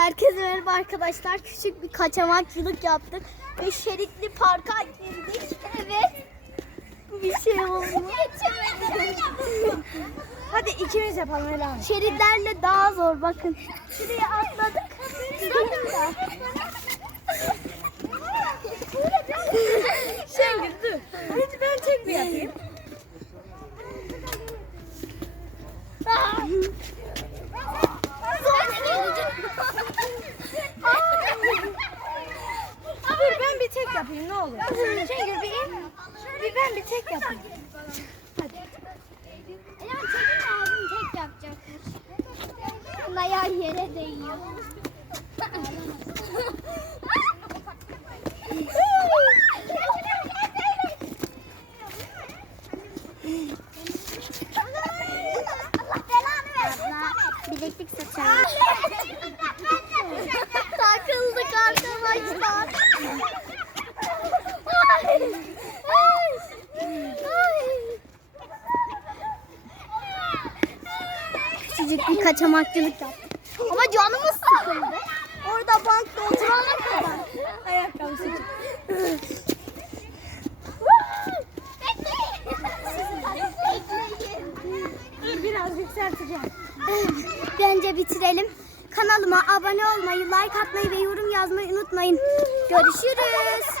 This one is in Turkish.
Herkese merhaba arkadaşlar. Küçük bir kaçamakçılık yaptık. Ve şeritli parka girdik. Evet. Bir şey oldu. Hadi ikimiz yapalım Ela. Şeritlerle daha zor bakın. Şuraya atladık. Şengül dur. Hadi ben tek bir yapayım. Dur ben bir tek yapayım ne olur. Şengül bir in. Bir ben bir tek yapayım. Ela çekin abim tek yapacakmış. Ayağı yere değiyor. Allah belanı versin. Bileklik saçar. Bir kaçamakçılık yaptık. Ama canımız sıkıldı. Orada bankta oturana kadar. Ayakkabı seçin. Dur biraz yükselteceğim. Bence bitirelim. Kanalıma abone olmayı, like atmayı ve yorum yazmayı unutmayın. Görüşürüz.